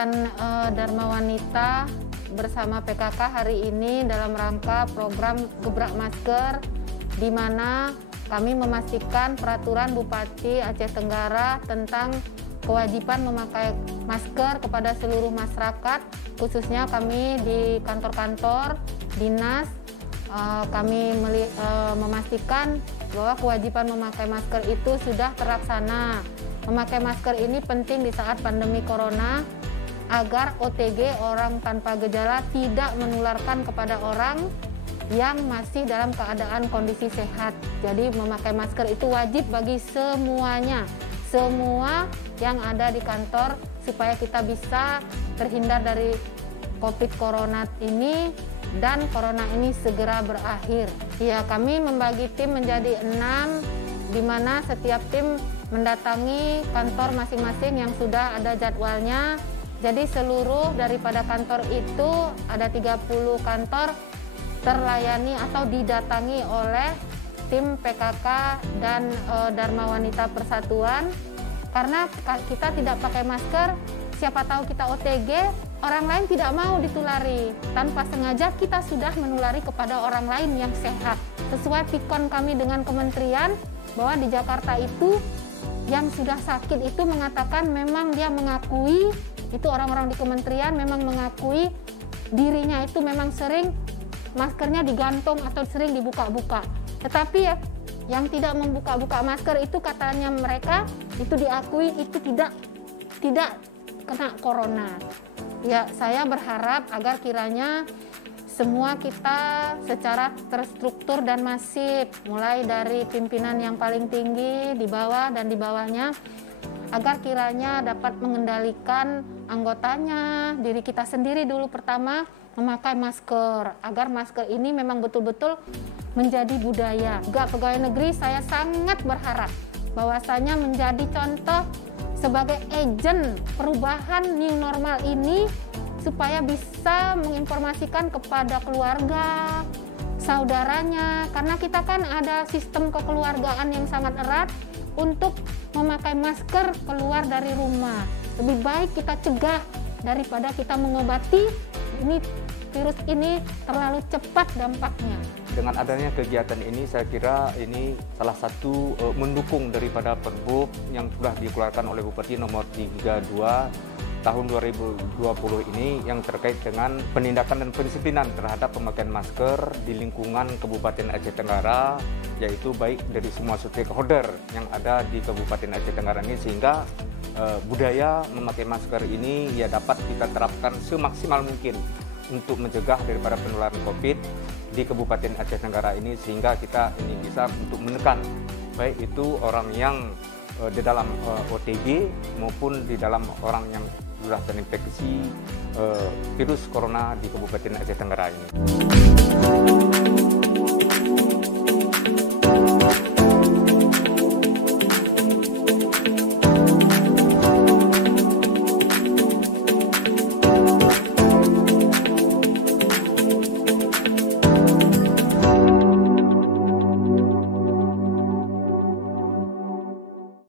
Ikatan Dharma Wanita bersama PKK hari ini dalam rangka program Gebrak Masker, di mana kami memastikan peraturan Bupati Aceh Tenggara tentang kewajiban memakai masker kepada seluruh masyarakat, khususnya kami di kantor-kantor dinas. Kami memastikan bahwa kewajiban memakai masker itu sudah terlaksana. Memakai masker ini penting di saat pandemi corona agar OTG, orang tanpa gejala, tidak menularkan kepada orang yang masih dalam keadaan kondisi sehat. Jadi memakai masker itu wajib bagi semuanya, semua yang ada di kantor, supaya kita bisa terhindar dari COVID corona ini dan corona ini segera berakhir. Ya, kami membagi tim menjadi 6, di mana setiap tim mendatangi kantor masing-masing yang sudah ada jadwalnya. Jadi seluruh daripada kantor itu ada 30 kantor terlayani atau didatangi oleh tim PKK dan Dharma Wanita Persatuan. Karena kita tidak pakai masker, siapa tahu kita OTG, orang lain tidak mau ditulari. Tanpa sengaja kita sudah menulari kepada orang lain yang sehat. Sesuai pikon kami dengan kementerian, bahwa di Jakarta itu yang sudah sakit itu mengatakan memang dia mengakui, itu orang-orang di kementerian memang mengakui dirinya itu memang sering maskernya digantung atau sering dibuka-buka. Tetapi ya, yang tidak membuka-buka masker itu katanya mereka itu diakui itu tidak kena corona. Ya, saya berharap agar kiranya semua kita secara terstruktur dan masif, mulai dari pimpinan yang paling tinggi di bawah dan di bawahnya, agar kiranya dapat mengendalikan anggotanya, diri kita sendiri dulu pertama, memakai masker, agar masker ini memang betul-betul menjadi budaya. Juga pegawai negeri saya sangat berharap bahwasanya menjadi contoh sebagai agen perubahan new normal ini, supaya bisa menginformasikan kepada keluarga, saudaranya, karena kita kan ada sistem kekeluargaan yang sangat erat untuk memakai masker keluar dari rumah. Lebih baik kita cegah daripada kita mengobati. Ini virus ini terlalu cepat dampaknya. Dengan adanya kegiatan ini, saya kira ini salah satu mendukung daripada Perbup yang sudah dikeluarkan oleh Bupati nomor 32 tahun 2020 ini, yang terkait dengan penindakan dan pendisiplinan terhadap pemakaian masker di lingkungan Kabupaten Aceh Tenggara, yaitu baik dari semua stakeholder yang ada di Kabupaten Aceh Tenggara ini, sehingga budaya memakai masker ini ya dapat kita terapkan semaksimal mungkin untuk mencegah daripada penularan COVID di Kabupaten Aceh Tenggara ini, sehingga kita ini bisa untuk menekan baik itu orang yang di dalam OTG maupun di dalam orang yang sudah terinfeksi virus corona di Kabupaten Aceh Tenggara ini.